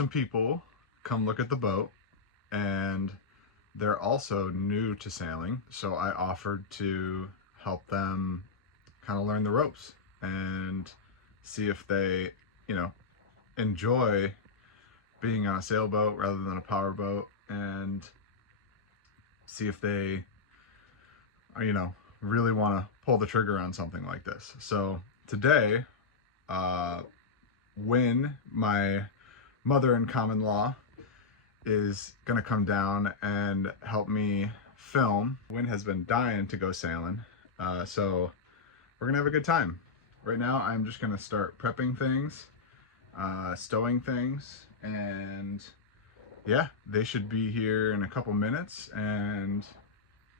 some people come look at the boat, and they're also new to sailing, so I offered to help them kind of learn the ropes and see if they, enjoy being on a sailboat rather than a power boat, and see if they, really want to pull the trigger on something like this. So today, Wynn, my mother in common law, is gonna come down and help me film. Wynn has been dying to go sailing, so we're gonna have a good time. Right now I'm just gonna start prepping things, stowing things, and yeah, they should be here in a couple minutes and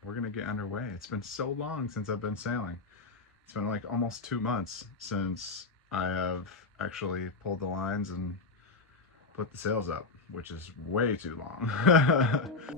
we're gonna get underway. It's been so long since I've been sailing. It's been like almost 2 months since I have actually pulled the lines and put the sails up, which is way too long.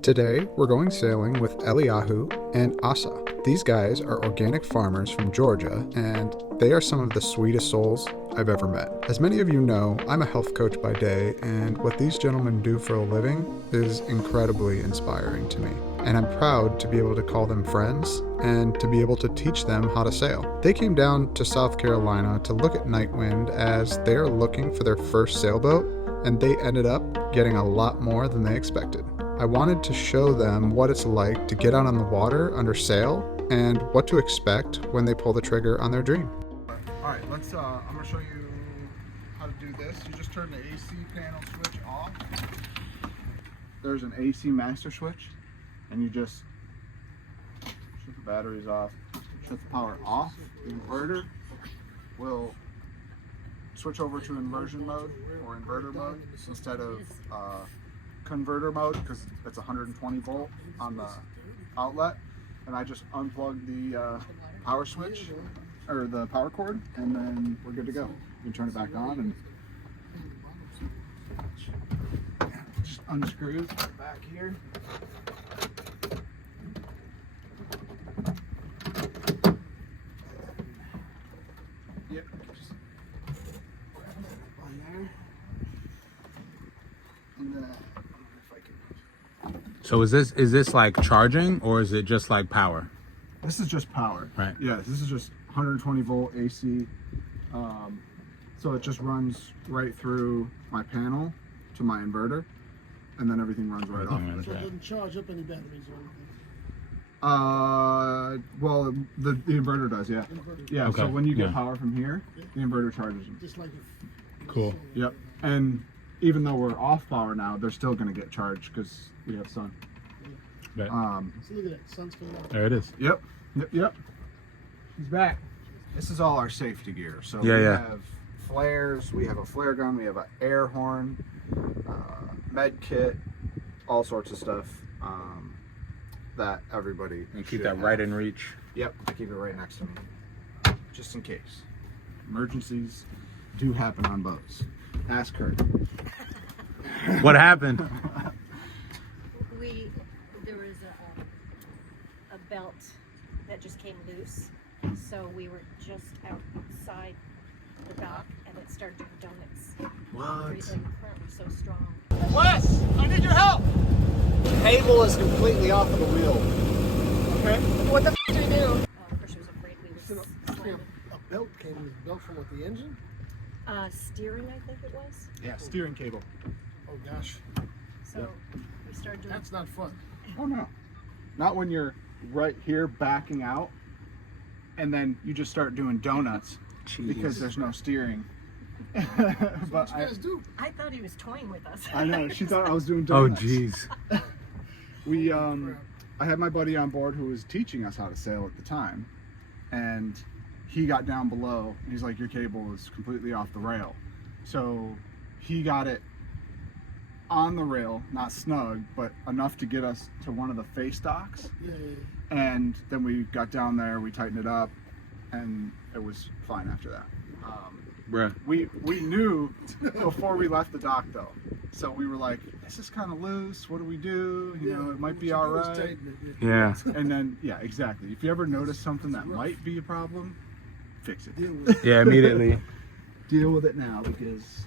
Today, we're going sailing with Eliyahu and Asa. These guys are organic farmers from Georgia, and they are some of the sweetest souls I've ever met. As many of you know, I'm a health coach by day, and what these gentlemen do for a living is incredibly inspiring to me. And I'm proud to be able to call them friends and to be able to teach them how to sail. They came down to South Carolina to look at Nightwind as they're looking for their first sailboat, and they ended up getting a lot more than they expected. I wanted to show them what it's like to get out on the water under sail and what to expect when they pull the trigger on their dream. All right, let's, I'm gonna show you how to do this. You just turn the AC panel switch off. There's an AC master switch, and you just shut the batteries off, shut the power off. The inverter will switch over to inversion mode or inverter mode instead of converter mode, because it's 120 volt on the outlet. And I just unplug the power switch or the power cord, and then we're good to go. You can turn it back on and just unscrew back here. Yep, just grab it on there. And then if I can. So is this like charging, or is it just like power? This is just power. Right. Yeah, this is just 120 volt AC. So it just runs right through my panel to my inverter, and then everything runs right off. So it doesn't charge up any batteries or anything? Well, the inverter does, yeah. Inverter. Yeah, Okay, so when you get yeah. power from here, the inverter charges them. Just like if Cool. Yep. And even though we're off power now, they're still going to get charged because we have sun. Bet. So look at that, sun's coming out. There it is. Yep. He's back. This is all our safety gear. So Yeah, we yeah. have flares, we have a flare gun, we have an air horn, med kit, all sorts of stuff that everybody And keep should that have. right in reach. Yep, I keep it right next to me, just in case. Emergencies do happen on boats. Ask her. What happened? There was a belt that just came loose, so we were just outside the dock and it started doing donuts. What? The current was so strong. Wes, I need your help. The cable is completely off of the wheel. Okay. What the f do we do? Of course, she was afraid we So would a slam. belt came with belt from what, the engine? Steering, I think it was. Yeah, steering cable. Oh gosh, So we started doing. that's not fun. Oh no. Not when you're right here backing out and then you just start doing donuts because there's no steering. What But you guys do? I thought he was toying with us. I know, she thought I was doing Oh, donuts. jeez. We I had my buddy on board who was teaching us how to sail at the time, and he got down below and he's like, your cable is completely off the rail. So he got it on the rail, not snug, but enough to get us to one of the face docks. Yeah. And then we got down there, we tightened it up, and it was fine after that. Bruh. We knew before we left the dock though, so we were like, this is kind of loose, what do we do? You know, it might be all right. Yeah. And then, yeah, exactly. If you ever notice something that might be a problem, fix it. Deal with it. Yeah, immediately. Deal with it now, because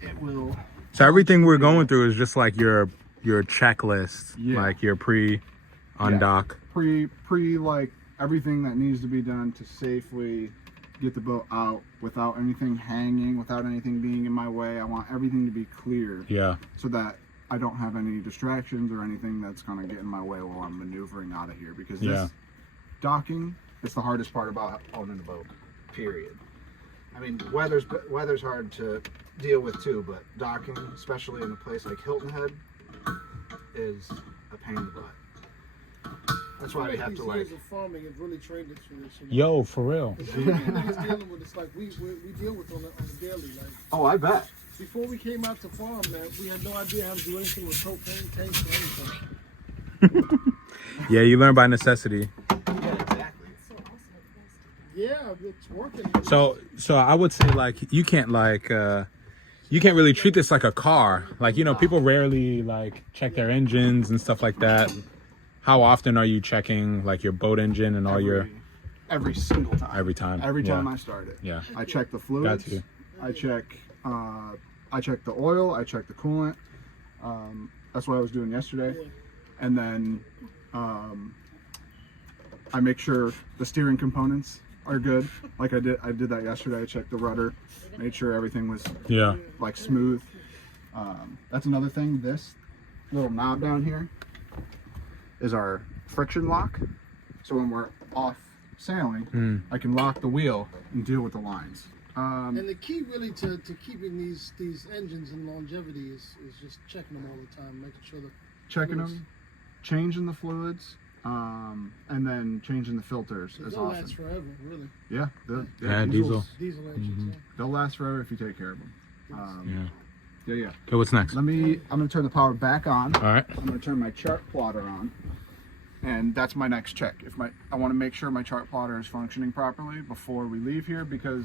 it will So everything we're going through is just like your checklist, Yeah. like your pre-undock. Pre like everything that needs to be done to safely get the boat out without anything hanging, without anything being in my way. I want everything to be clear Yeah. so that I don't have any distractions or anything that's going to get in my way while I'm maneuvering out of here, because Yeah. this docking is the hardest part about owning a boat, period. I mean, weather's hard to deal with too, but docking, especially in a place like Hilton Head, is a pain in the butt. That's why we have to, like, years of farming have really trained us for this. You know? Yo, for real. Because everything that he's dealing with, it's like we deal with on the daily. Like oh, I bet. before we came out to farm, man, we had no idea how to do anything with propane tanks or anything. Yeah, you learn by necessity. Yeah, exactly. So awesome at this. Yeah, it's working. So I would say like you can't really treat this like a car. Like, you know, people rarely like check their engines and stuff like that. How often are you checking like your boat engine and all your Every single time. every time? Every time Yeah. I start it. Yeah. I check the fluids. Got you. I check the oil. I check the coolant. That's what I was doing yesterday. Yeah. And then I make sure the steering components are good. Like I did that yesterday. I checked the rudder, made sure everything was Yeah. like smooth. That's another thing. This little knob down here is our friction lock. So when we're off sailing, I can lock the wheel and deal with the lines. And the key really to keeping these engines in longevity is just checking them all the time, making sure that Checking them, changing the fluids, and then changing the filters as they'll often. last forever, really. Yeah, Yeah, diesels, Diesel engines. they'll last forever if you take care of them. Yeah. Yeah. Okay, what's next? I'm gonna turn the power back on. All right. I'm gonna turn my chart plotter on, and that's my next check. I want to make sure my chart plotter is functioning properly before we leave here, because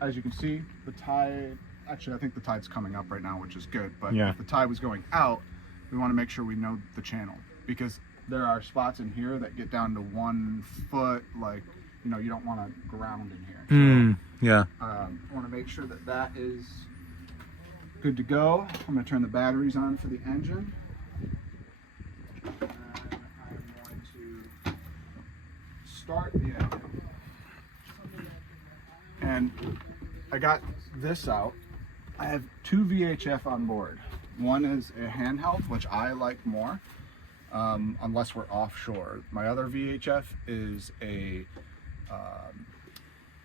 as you can see, the tide. Actually, I think the tide's coming up right now, which is good. But Yeah. if the tide was going out, we want to make sure we know the channel, because there are spots in here that get down to 1 foot. Like, you know, you don't want to ground in here. Yeah. I want to make sure that that is good to go. I'm going to turn the batteries on for the engine. And I'm going to start the engine. And I got this out. I have 2 VHF on board. One is a handheld, which I like more, unless we're offshore. My other VHF is a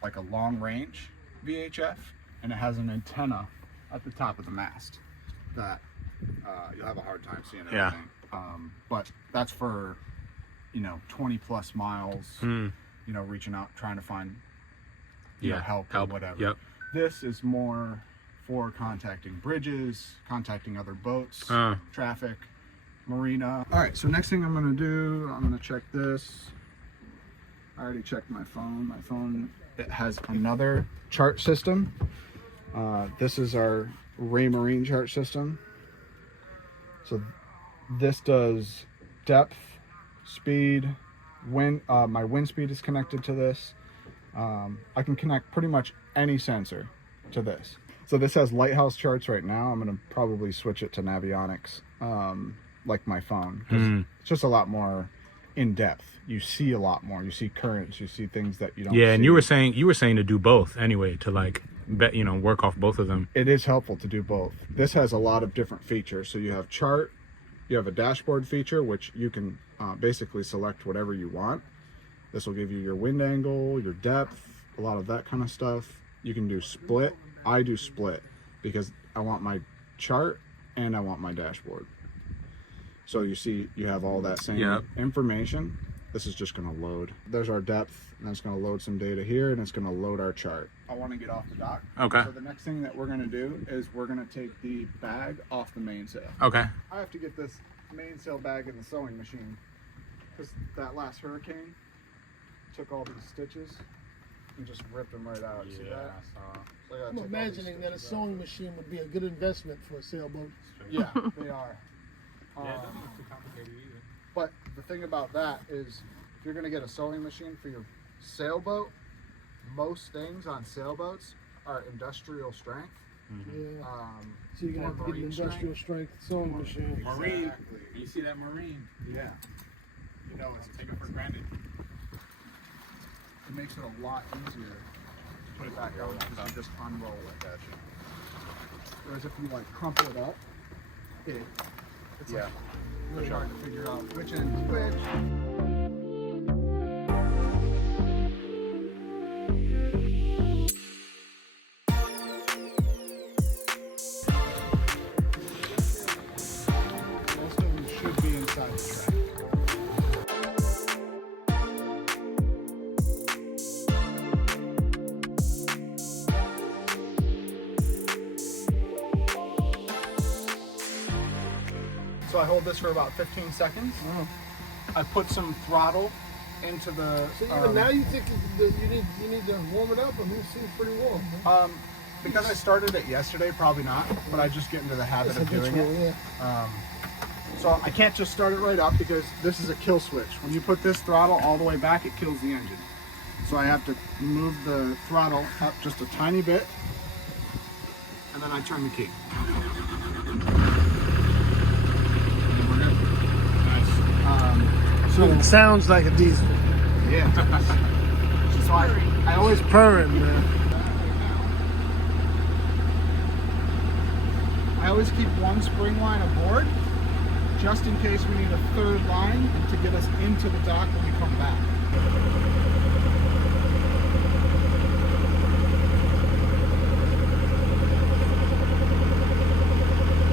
like a long range VHF, and it has an antenna at the top of the mast that you'll have a hard time seeing everything. Yeah. But that's for, you know, 20 plus miles, you know, reaching out, trying to find you know, help or whatever. Yep. This is more for contacting bridges, contacting other boats, traffic, marina. All right, so next thing I'm gonna do, I'm gonna check this. I already checked my phone. My phone, it has another chart system. This is our Ray Marine chart system. So this does depth, speed, wind. My wind speed is connected to this. I can connect pretty much any sensor to this. So this has lighthouse charts right now. I'm gonna probably switch it to Navionics, like my phone, 'cause it's just a lot more in depth. You see a lot more. You see currents. You see things that you don't. Yeah, see. and you were saying to do both anyway, to like work off both of them. It is helpful to do both. This has a lot of different features. So you have chart, you have a dashboard feature, which you can basically select whatever you want. This will give you your wind angle, your depth, a lot of that kind of stuff. You can do split. I do split because I want my chart and I want my dashboard. So you see, you have all that same information. This is just going to load. There's our depth, and it's going to load some data here, and it's going to load our chart. I want to get off the dock. Okay. So the next thing that we're going to do is we're going to take the bag off the mainsail. Okay. I have to get this mainsail bag in the sewing machine because that last hurricane took all these stitches and just ripped them right out. See that? So I gotta I'm take all these imagining that a stitches sewing machine would be a good investment for a sailboat. out. Yeah, they are. But the thing about that is, if you're going to get a sewing machine for your sailboat, most things on sailboats are industrial strength. Yeah. So you're gonna more have to get an marine industrial strength sewing machine. Marine. Exactly. You see that marine? Yeah. You know, it's Take it for granted. it makes it a lot easier to put it back on because you just unroll it. Gotcha. Whereas if you like crumple it up, it's like really hard to figure out which end is which. Most of them should be inside the track. So I hold this for about 15 seconds. I put some throttle into the. So even now you think that you need to warm it up? I mean, it seems pretty warm. Huh? Because I started it yesterday, probably not, but I just get into the habit of doing it. Yeah. So I can't just start it right up because this is a kill switch. When you put this throttle all the way back, it kills the engine. So I have to move the throttle up just a tiny bit, and then I turn the key. And we're good. Nice. So it sounds like a diesel. Yeah. So I always Purring, man. I always keep one spring line aboard, just in case we need a third line to get us into the dock when we come back.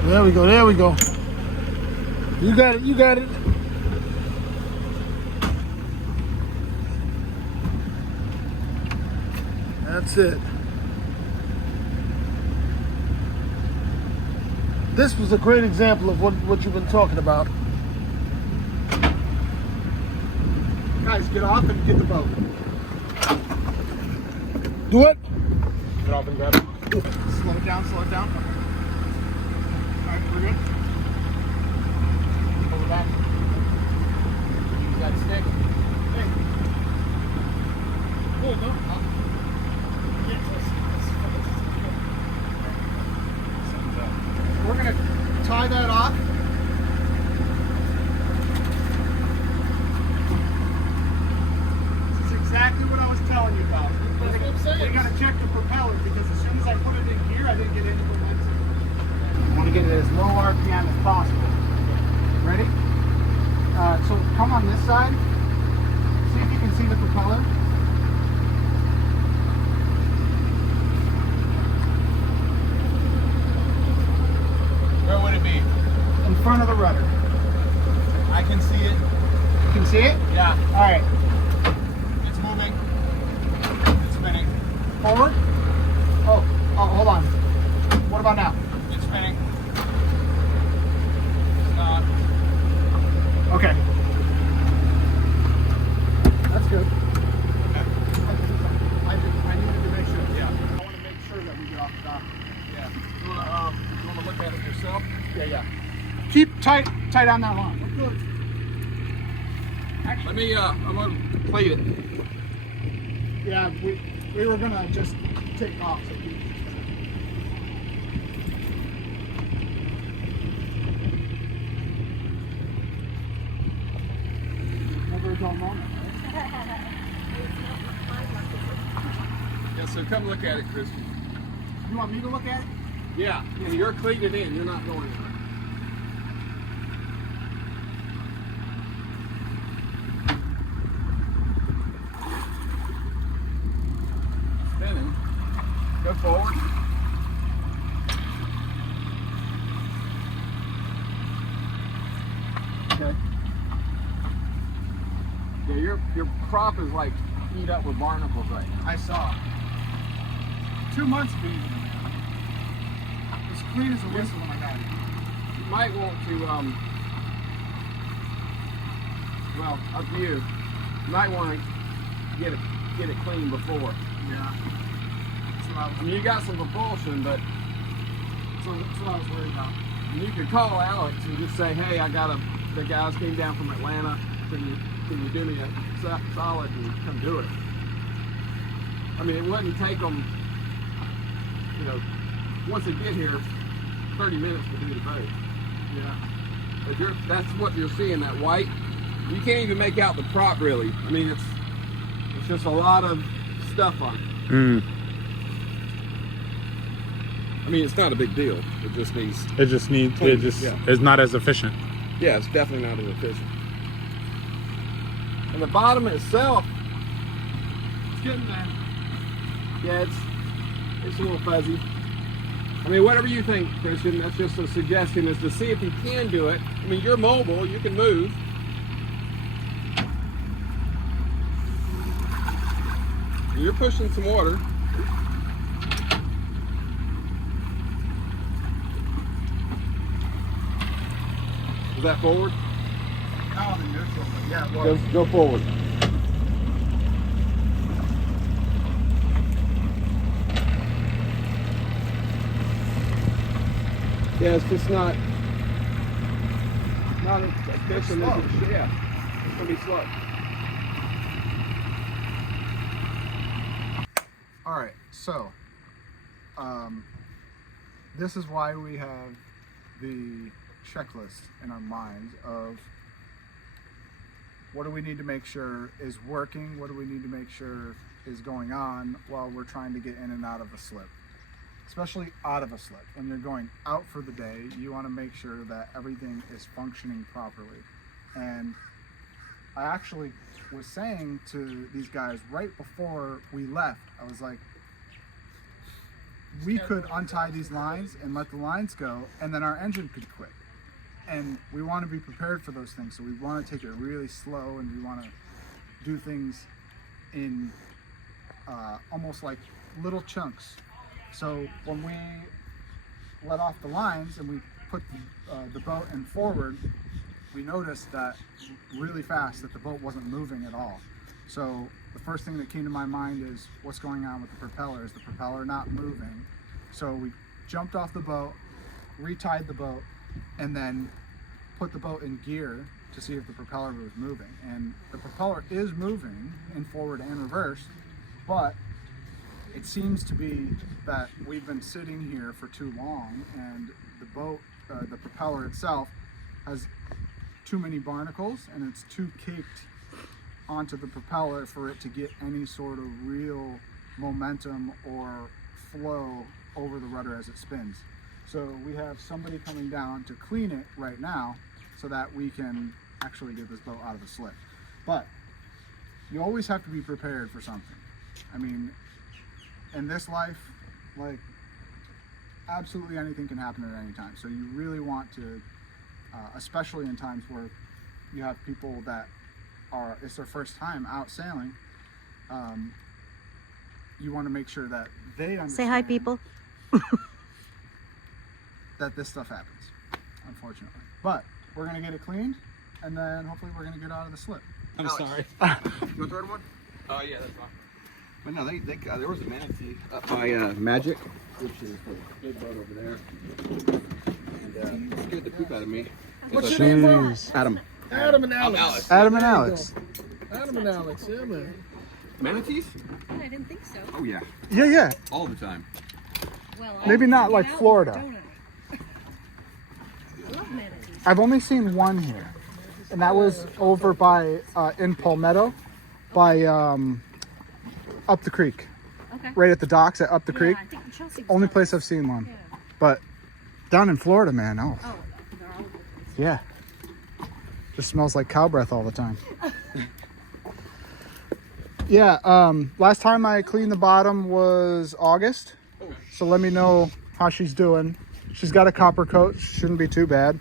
There we go, there we go. You got it, you got it. That's it. This was a great example of what you've been talking about. Guys, get off and get the boat. Do it. Get off and grab it. Slow it down, slow it down. Alright, we're good. Pull it back. Use that stick. Hey. Oh, no. We're gonna tie that off. This is exactly what I was telling you about. We gotta check the propeller because as soon as I put it in here, I didn't get any momentum. I want to get it as low RPM as possible. Ready? So come on this side. See if you can see the propeller. Where would it be? In front of the rudder. I can see it. You can see it? Yeah. All right. It's moving. It's spinning. Forward. Oh, hold on. What about now? It's spinning. Stop. Okay. That's good. I needed to make sure. Yeah. I want to make sure that we get off the dock. Yeah. You wanna look at it yourself? Yeah. Keep tight on that line. Good. Let me I'm gonna plate it. Yeah, we were gonna just take off. So never a dull moment, right? Yeah, so come look at it, Chris. You want me to look at it? Yeah, you're cleated in, you're not going anywhere. Spinning. Go forward. Okay. Yeah, your prop is like eat up with barnacles right now. I saw. 2 months of being in there. As clean as a whistle when I got it. You might want to well, up to you. You might want to get it clean before. Yeah. That's what I mean, you got some propulsion, but that's what I was worried about. you could call Alex and just say, "Hey, the guys came down from Atlanta. Can you do me a solid and come do it?" I mean, it wouldn't take them, once they get here, 30 minutes to do the boat. Yeah. If that's what you're seeing, that white. You can't even make out the prop really. I mean, it's just a lot of stuff on it. Mm. I mean, it's not a big deal. It just needs. Yeah. It's not as efficient. Yeah, it's definitely not as efficient. And the bottom itself, it's getting there. Yeah, it's a little fuzzy. I mean, whatever you think, Christian, that's just a suggestion, is to see if you can do it. I mean, you're mobile, you can move. And you're pushing some water. Is that forward? Now the neutral, but yeah, well, Go forward. Yeah, it's just not as efficient as it should. Yeah, it's gonna be slow. all right, so this is why we have the checklist in our minds of what do we need to make sure is working, what do we need to make sure is going on while we're trying to get in and out of a slip. Especially out of a slip. When you're going out for the day, you want to make sure that everything is functioning properly. And I actually was saying to these guys right before we left, I was like, we could untie these lines and let the lines go, and then our engine could quit. And we want to be prepared for those things. So we want to take it really slow, and we want to do things in almost like little chunks. So when we let off the lines and we put the boat in forward, we noticed that really fast that the boat wasn't moving at all. So the first thing that came to my mind is what's going on with the propeller? Is the propeller not moving? So we jumped off the boat, retied the boat, and then put the boat in gear to see if the propeller was moving. And the propeller is moving in forward and reverse, but it seems to be that we've been sitting here for too long, and the boat, the propeller itself, has too many barnacles, and it's too caked onto the propeller for it to get any sort of real momentum or flow over the rudder as it spins. So we have somebody coming down to clean it right now so that we can actually get this boat out of the slip. But you always have to be prepared for something. I mean, in this life, like, absolutely anything can happen at any time. So you really want to, especially in times where you have people that it's their first time out sailing, you want to make sure that they understand. Say hi, people. That this stuff happens, unfortunately. But we're gonna get it cleaned, and then hopefully we're gonna get out of the slip. I'm sorry. You want the third one? Oh yeah, that's fine. But no, there was a manatee up by Magic, which is a big boat over there. And it scared the poop out of me. What's your name, bro? Adam. Adam and Alex. Alex. Adam and Alex. Adam and Alex, yeah, man. Manatees? I didn't think so. Oh yeah, Yeah. all the time. Well, Maybe not like out, Florida. don't I love manatees. I've only seen one here, and that was over by in Palmetto, by up the creek, Okay. right at the docks at up the creek. I think Chelsea was Only talking- place I've seen one. Yeah. But down in Florida, man, oh Oh, they're all over the place. yeah, just smells like cow breath all the time. Yeah, last time I cleaned the bottom was August, so let me know how she's doing. She's got a copper coat, shouldn't be too bad.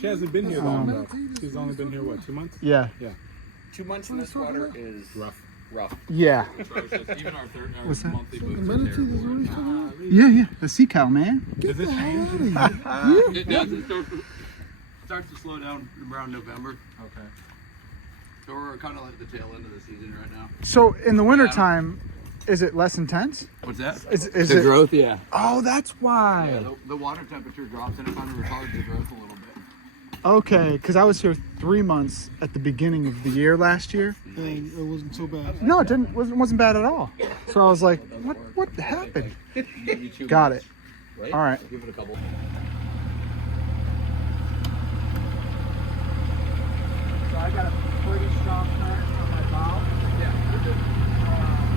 She hasn't been here long though. She's only been here, what, 2 months? Yeah, 2 months in this water is rough. yeah, Even our What's that? monthly The boats manatee are is already coming out. yeah, the sea cow, man. Is it changed? It does. It starts to slow down around November. Okay. So we're kind of like the tail end of the season right now. So in the wintertime, is it less intense? What's that? Is The it? growth, yeah. Oh, that's why. Yeah, the water temperature drops and it kind of retards the growth a little bit. Okay, because I was here 3 months at the beginning of the year last year. And it wasn't so bad. No, it wasn't bad at all. So I was like, what happened? Got it. right? All right. I'll give it a couple. So I got a pretty strong current on my bow. Yeah, you're good.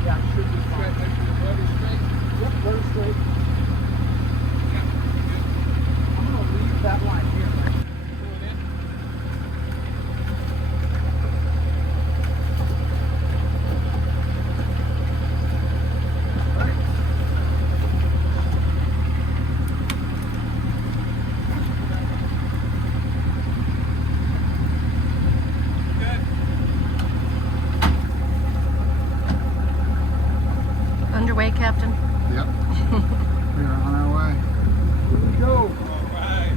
Yeah, it should be Straight, fine. make sure the rudder's straight. Yep, very straight. Yeah, you're good. I'm gonna leave that line here. Pull it in. Underway, Captain. Yep. We are on our way. Here we go. Alright.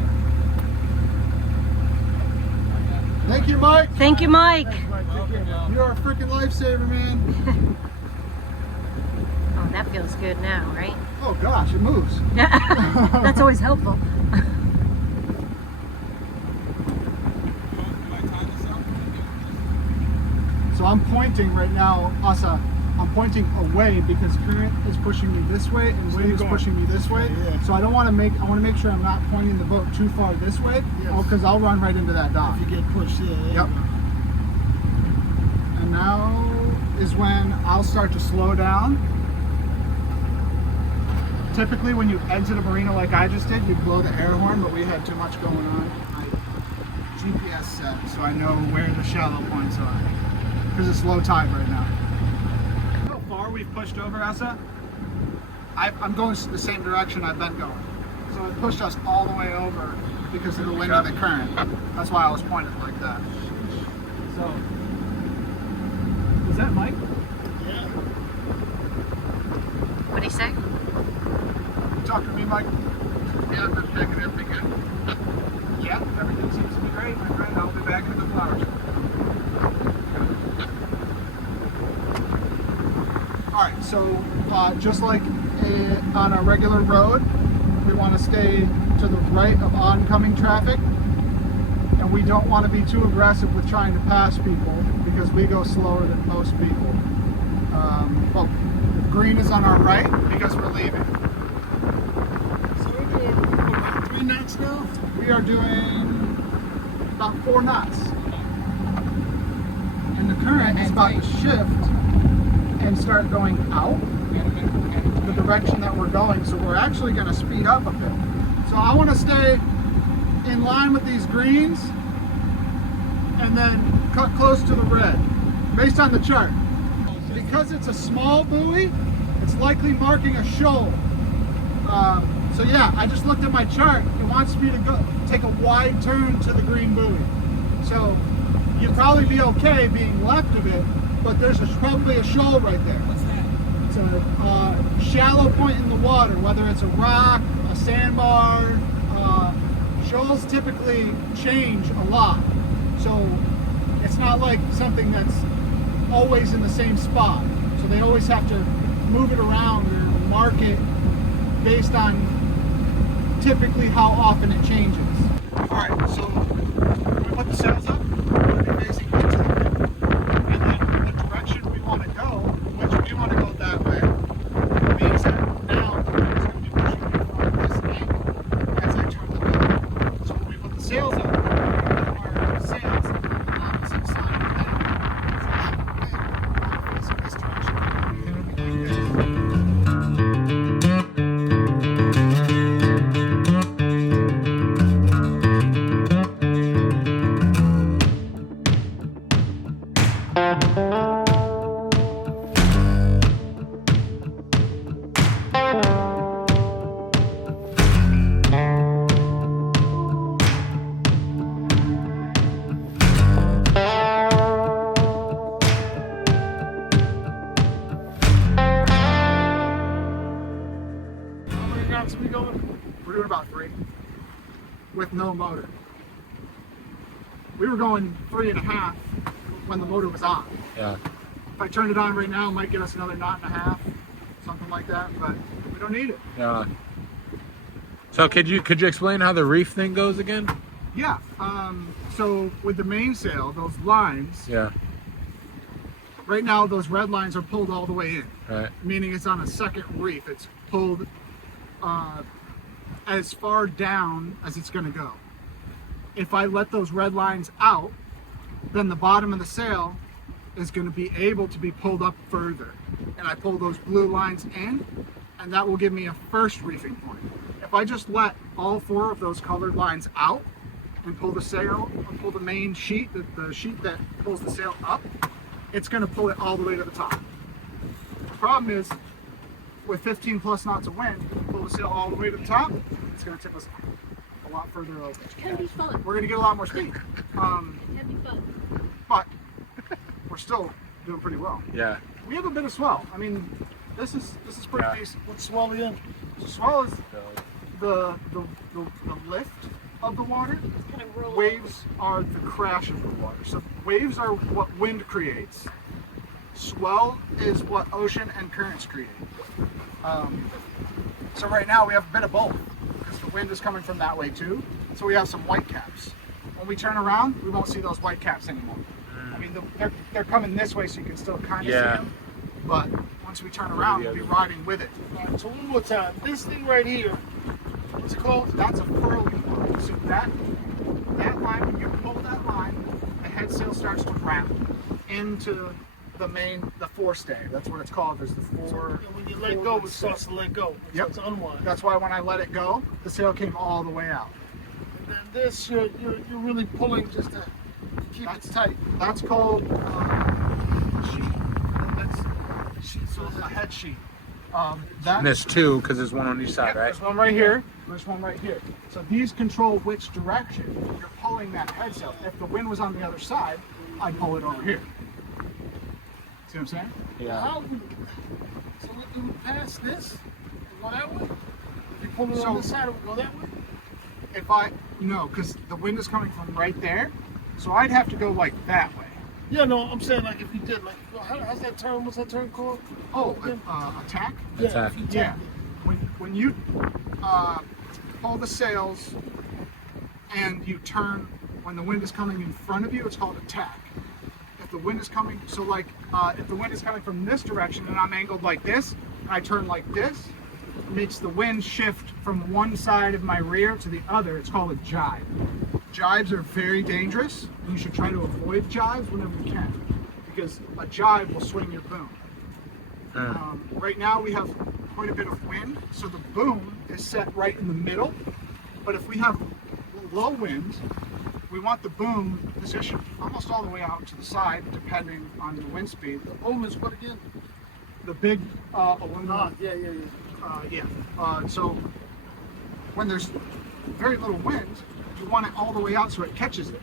Thank you, Mike. Thank you, Mike. You're a freaking lifesaver, man. Oh, that feels good now, right? Oh gosh, it moves. That's always helpful. So I'm pointing right now, Asa. I'm pointing away because current is pushing me this way and wind is pushing me this way. Yeah. So I want to make sure I'm not pointing the boat too far this way. Yes. Oh, because I'll run right into that dock. If you get pushed, yeah. Yep. And now is when I'll start to slow down. Typically when you exit a marina like I just did, you blow the air horn, but we had too much going on. My GPS set, so I know where the shallow points are. Because it's low tide right now. How far we've pushed over, Asa? I'm going the same direction I've been going. So it pushed us all the way over because of the wind and the current. That's why I was pointed like that. So, was that Mike? Yeah. What'd he say? You talking to me, Mike? Yeah, I'm checking everything good. Yeah, everything seems to be great, my friend. I'll be back in the flowers. Alright, so just like on a regular road, we want to stay to the right of oncoming traffic, and we don't want to be too aggressive with trying to pass people because we go slower than most people. Well, green is on our right because we're leaving. So we're doing about 3 knots now? We are doing about 4 knots. And the current is about to shift and start going out the direction that we're going. So we're actually going to speed up a bit. So I want to stay in line with these greens and then cut close to the red based on the chart. Because it's a small buoy, it's likely marking a shoal. So yeah, I just looked at my chart. It wants me to go take a wide turn to the green buoy. So you'd probably be okay being left of it, but there's probably a shoal right there. What's that? It's a shallow point in the water, whether it's a rock, a sandbar. Shoals typically change a lot. So it's not like something that's always in the same spot. So they always have to move it around or mark it based on typically how often it changes. Alright, so we put the sails up, we're going to be facing into the wind. And then the direction we want to go, which we want to go that way, means that now the wind is going to be pushing me from this angle as I turn the boat. So when we put the sails up, our sails on the opposite side of the head. So that wind will face this direction. How many knots are we going? We're doing about 3 with no motor. We were going 3.5 when the motor was on. Yeah. If I turned it on right now, it might get us another 1.5 knots, something like that, but we don't need it. Yeah. So could you explain how the reef thing goes again? Yeah, so with the mainsail, those lines, Yeah. right now those red lines are pulled all the way in, Right. meaning it's on a second reef. It's pulled as far down as it's going to go. If I let those red lines out, then the bottom of the sail is going to be able to be pulled up further. And I pull those blue lines in, and that will give me a first reefing point. If I just let all 4 of those colored lines out and pull the sail, or pull the main sheet, the sheet that pulls the sail up, it's going to pull it all the way to the top. The problem is, with 15 plus knots of wind, pull the sail all the way to the top, it's going to tip us a lot further over. It can be fun. We're going to get a lot more speed. It can be fun. But we're still doing pretty well. Yeah. We have a bit of swell. I mean, this is pretty Yeah. decent. What's swell again? So swell is the lift of the water. Kind of roll Waves are the crash of the water. So waves are what wind creates. Swell is what ocean and currents create. So right now we have a bit of both because the wind is coming from that way too. So we have some white caps. When we turn around, we won't see those white caps anymore. I mean, they're coming this way, so you can still kind of see them. But once we turn around, we'll be riding with it. All right, so one more time. This thing right here, what's it called? That's a furling line. So that line, when you pull that line, the head sail starts to wrap into the forestay. That's what it's called. There's the four. And when you let go, it starts to let go. It Yep. starts to unwind. That's why when I let it go, the sail came all the way out. And then this, you're really pulling just to keep it tight. That's called a sheet. That's sheet. So it's a head sheet. And there's 2 because there's one on each side, right? There's one right here. There's one right here. So these control which direction you're pulling that head sail. If the wind was on the other side, I'd pull it over here. See what I'm saying? Yeah. So it would pass this and go that way? If you pull it on this side, it would go that way? No, because the wind is coming from right there. So I'd have to go like that way. Yeah, no, I'm saying like if you did, like, how's that term? What's that term called? Oh, attack? Yeah, Attack. if you Yeah. tack When you pull the sails and you turn when the wind is coming in front of you, it's called attack. If the wind is coming, so like if the wind is coming from this direction and I'm angled like this, and I turn like this, it makes the wind shift from one side of my rear to the other. It's called a jibe. Jibes are very dangerous, and you should try to avoid jibes whenever you can, because a jibe will swing your boom. Right now we have quite a bit of wind, so the boom is set right in the middle. But if we have low wind, we want the boom positioned almost all the way out to the side, depending on the wind speed. The boom is what again? The big aluminum. So when there's very little wind, you want it all the way out so it catches it.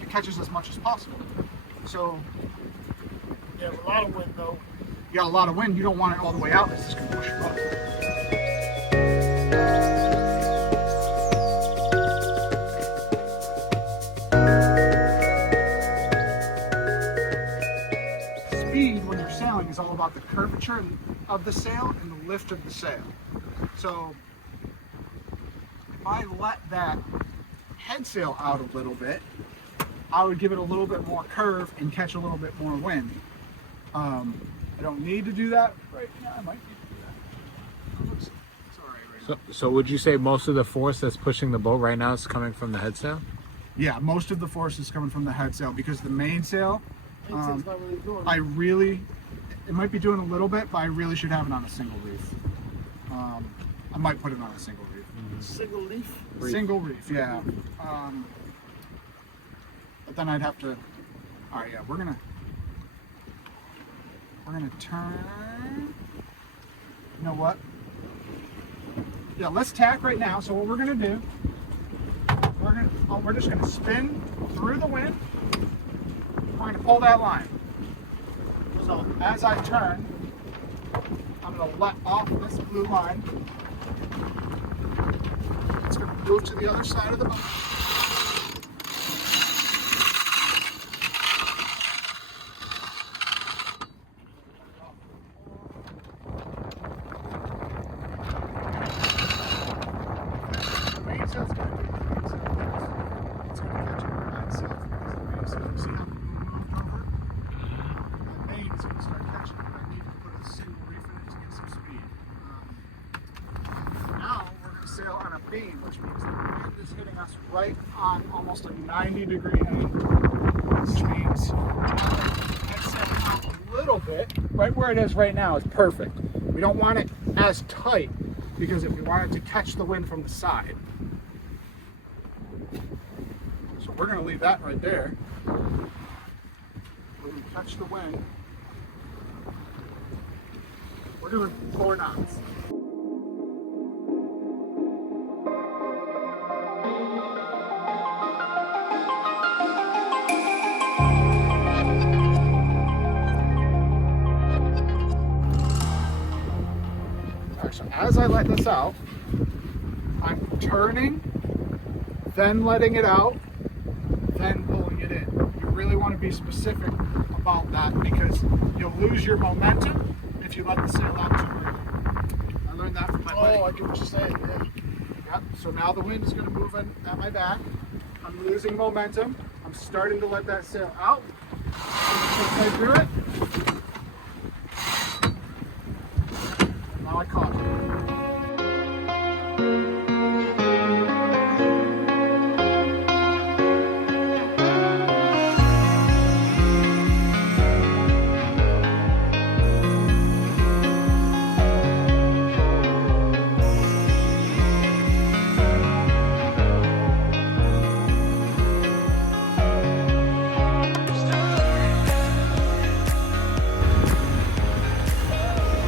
It catches as much as possible. So Yeah, a lot of wind though. you got a lot of wind, you don't want it all the way out. It's just gonna push you up. Speed when you're sailing is all about the curvature of the sail and the lift of the sail. So if I let that head sail out a little bit, I would give it a little bit more curve and catch a little bit more wind. I don't need to do that right now. I might need to do that. It's all right now. So would you say most of the force that's pushing the boat right now is coming from the head sail? Yeah, most of the force is coming from the head sail because the main sail, Maintain's not really doing it. it might be doing a little bit, but I really should have it on a single reef. I might put it on a single reef. Single leaf. Single reef, yeah. But then I'd have to. All right, yeah, we're gonna turn. You know what? Yeah, let's tack right now. So what we're gonna do? We're just gonna spin through the wind. We're gonna pull that line. So as I turn, I'm gonna let off this blue line. It's gonna move to the other side of the boat. The main sail's gonna do the main sail. It's gonna catch it by itself. So you see how the boom moved over? That main is gonna start catching it. I need to put a single reef in it to get some speed. Now we're is hitting us right on almost a 90-degree angle, which means let's set it out a little bit. Right where it is right now is perfect. We don't want it as tight because if we want it to catch the wind from the side. So we're going to leave that right there. We're going to catch the wind. We're doing 4 knots. So as I let this out, I'm turning, then letting it out, then pulling it in. You really want to be specific about that because you'll lose your momentum if you let the sail out too early. I learned that from my buddy. Oh, I get what you're saying. Yeah. Yep. So now the wind is going to move in at my back. I'm losing momentum. I'm starting to let that sail out. I through it. Now I caught it.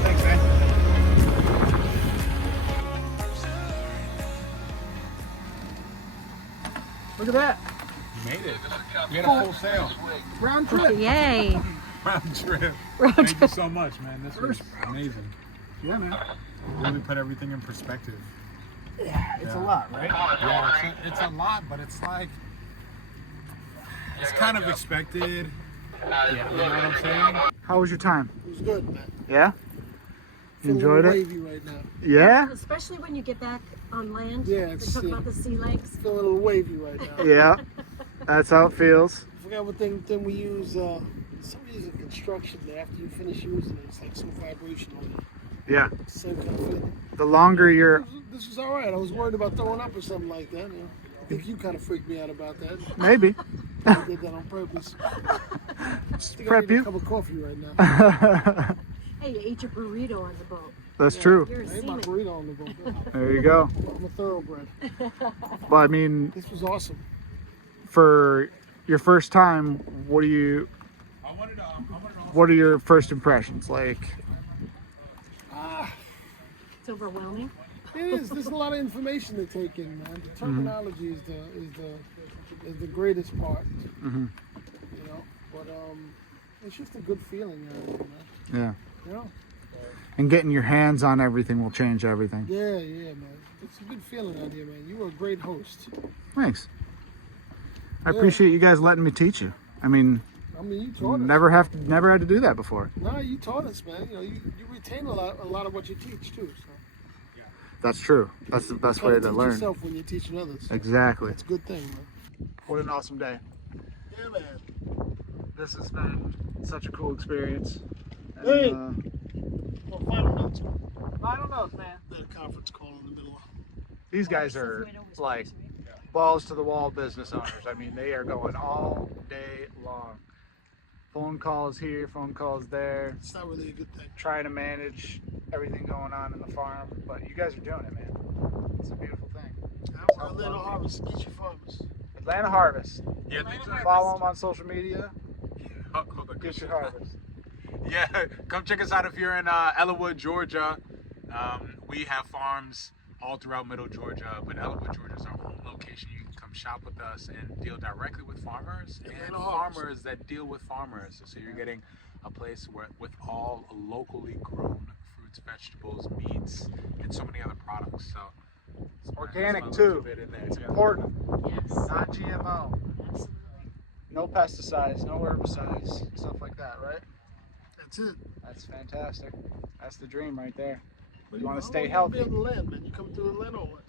Thanks, man. Look at that. You made it. You had a full sail. Round trip. Yay. Round trip. Round Thank you trip. so much, man. This was amazing. Yeah, man. Really put everything in perspective. It's a lot, right? Yeah, it's a lot, but it's like it's kind of expected. Yeah, you know what I'm saying? How was your time? It was good, man. Yeah? You Feeling enjoyed a it? little wavy right now. Yeah? Especially when you get back on land. Yeah, We it's talk about the sea legs. feeling a little wavy right now. Yeah. That's how it feels. I forgot what thing we use. Somebody uses construction there. After you finish using it, it's like some vibration on it. Yeah. Same kind of feeling. The longer you're... This was all right. I was worried about throwing up or something like that. You know. I think you kind of freaked me out about that. Maybe. I did that on purpose. Just I think I prep need a you. cup of coffee right now. Hey, you ate your burrito on the boat. That's true. You're a I ate my seaman. burrito on the boat. There you go. I'm a thoroughbred. Well, I mean, This was awesome. for your first time, what are your first impressions? Like, It's overwhelming. It is. There's a lot of information to take in, man. The terminology is the greatest part. Mhm. You know, but it's just a good feeling out of it, man. yeah. You know? And getting your hands on everything will change everything. Yeah, man. It's a good feeling out here, man. You were a great host. Thanks. I Yeah. appreciate you guys letting me teach you. I mean, I mean, you taught us. never had to do that before. No, you taught us, man. You know, you retain a lot of what you teach too. So That's true. That's the best you way gotta to teach learn. yourself when you're teaching others. Exactly. It's a good thing, man. What an awesome day. Yeah, man. This has been such a cool experience. And, Hey. Well, final notes. final notes, man. They had a conference call in the middle. These guys are like balls to the wall business owners. I mean, they are going all day long. Phone calls here, phone calls there, It's not really a good thing. trying to manage everything going on in the farm. But you guys are doing it, man. It's a beautiful thing. Atlanta Harvest, get your farmers. Atlanta Harvest. Yeah, Follow them on social media. hold on, Get your harvest. Yeah, come check us out if you're in Elwood, Georgia. We have farms all throughout Middle Georgia, but Elwood, Georgia is our home location. You can come shop with us and deal directly with farmers and farmers that deal with farmers. So you're getting a place with all locally grown fruits, vegetables, meats, and so many other products. So Organic that's too. a bit in there. It's Yeah. important. Yes. Not GMO. Absolutely. No pesticides, no herbicides, stuff like that, right? That's it. That's fantastic. That's the dream right there. But You wanna how stay long healthy. You be on the land, man. You come through Atlanta or what?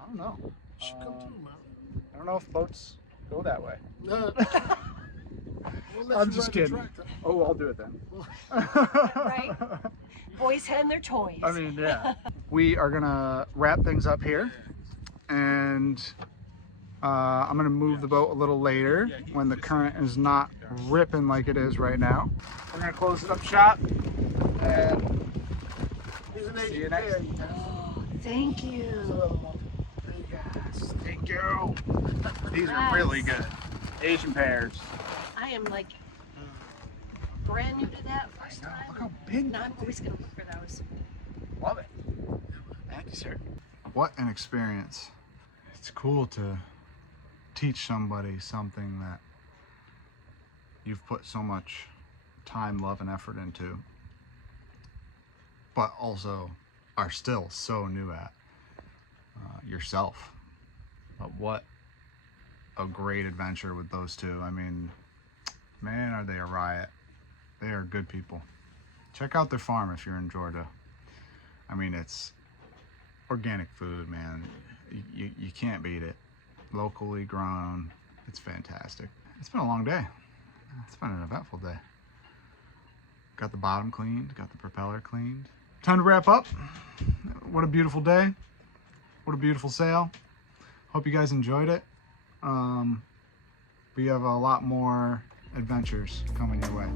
I don't know. You should come through, man. I don't know if boats go that way. No. We'll let I'm you just ride the kidding. tractor. Oh, I'll do it then. Right. Boys and their toys. I mean, yeah. We are gonna wrap things up here, and I'm gonna move the boat a little later when the current is not ripping like it is right now. We're gonna close it up shop and see you next time. Thank you. Yes, thank you. These are really good. Asian pears. I am like brand new to that first time. Look how big. No, I'm always gonna look for those. Love it. Thank you, sir. What an experience. It's cool to teach somebody something that you've put so much time, love, and effort into, but also are still so new at yourself. But what a great adventure with those two. I mean, man, are they a riot. They are good people. Check out their farm if you're in Georgia. I mean, it's organic food, man. You can't beat it. Locally grown. It's fantastic. It's been a long day. It's been an eventful day. Got the bottom cleaned, got the propeller cleaned. Time to wrap up. What a beautiful day. What a beautiful sail. Hope you guys enjoyed it. We have a lot more adventures coming your way.